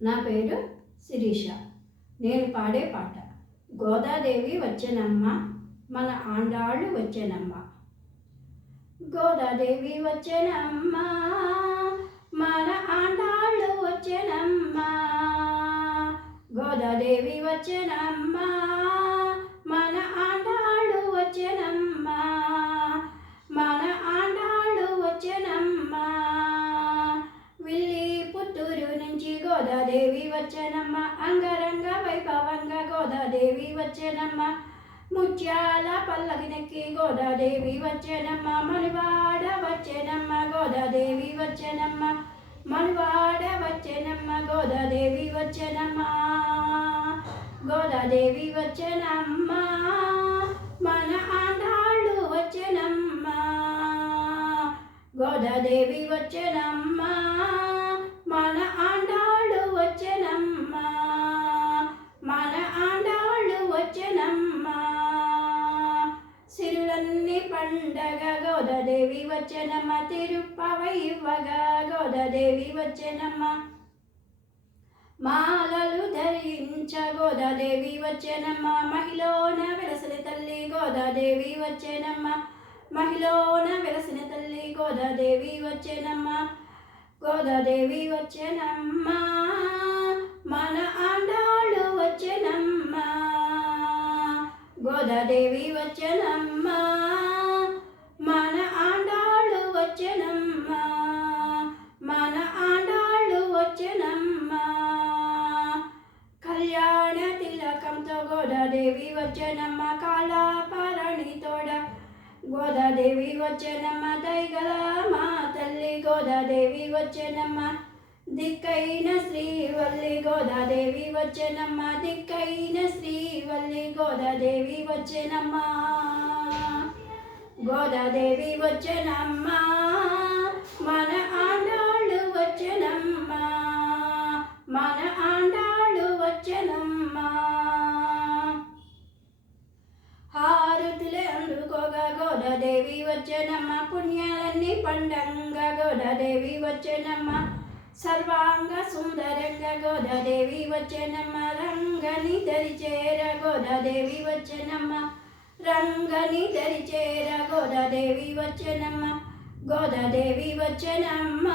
నా పేరు శిరీష. నేను పాడే పాట గోదాదేవి వచ్చెనమ్మ, మన ఆండాళ్ళు వచ్చెనమ్మ. గోదాదేవి వచ్చెనమ్మ, మన ఆండాళ్ళు వచ్చెనమ్మ. గోదాదేవి వచ్చెనమ్మ, మన ఆండాళ్ళు వచ్చెనమ్మ. మన ఆండాళ్ళు వచ్చెనమ్మ. విల్లి పుత్తూరు నుంచి గోదాదేవి వచ్చెనమ్మ, అంగరంగ వైభవంగా గోదాదేవి వచ్చెనమ్మ. ముత్యాల పల్లకినెక్కి గోదాదేవి వచ్చెనమ్మ, మనువాడ వచ్చెనమ్మ. గోదాదేవి వచ్చెనమ్మ, మనువాడ వచ్చెనమ్మ. గోదాదేవి వచ్చెనమ్మ. గోదాదేవి వచ్చెనమ్మ, మన ఆండాళ్ళు వచ్చెనమ్మ. గోదాదేవి వచ్చెనమ్మ, మన ఆండాళ్ళు వచ్చెనమ్మ. మన ఆండాళ్ళు వచ్చెనమ్మ. సిరులన్నీ పండగ గోదాదేవి వచ్చెనమ్మ, తిరుప్పవై ఇవ్వగా గోదాదేవి వచ్చెనమ్మ. మాలలు ధరించ గోదాదేవి వచ్చెనమ్మ, మహిళన వెలసిన తల్లి గోదాదేవి వచ్చెనమ్మ. మహిళన వెలసిన తల్లి గోదాదేవి వచ్చెనమ్మ. గోదాదేవి వచ్చెనమ్మ, మన ఆండాళ్ళు వచ్చెనమ్మ. గోదాదేవి వచ్చెనమ్మ, మన ఆండాళ్ళు వచ్చెనమ్మ. మన ఆండాళ్ళు వచ్చెనమ్మ. కళ్యాణ తిలకంతో గోదాదేవి వచ్చెనమ్మ, కాళాపరణి తోడ గోదాదేవి వచ్చెనమ్మ. దైగల మా తల్లి గోదాదేవి వచ్చెనమ్మ. దిక్కైన శ్రీవల్లి గోదాదేవి వచ్చెనమ్మ. దిక్కైన శ్రీవల్లి గోదాదేవి వచ్చెనమ్మ. గోదాదేవి వచ్చెనమ్మ, మన ఆండాళ్ళు వచ్చెనమ్మ. మన ఆండాళ్ళు వచ్చెనమ్మ. హారతులే అందుకోగా గోదాదేవి వచ్చెనమ్మ, పుణ్యాలన్నీ పండంగా గోదాదేవి వచ్చెనమ్మ. సర్వాంగ సుందరంగా గోదాదేవి వచ్చెనమ్మ. రంగని దరిచేర గోదాదేవి వచ్చెనమ్మ. రంగని దరిచేర గోదాదేవి వచ్చెనమ్మ. గోదాదేవి వచ్చెనమ్మ.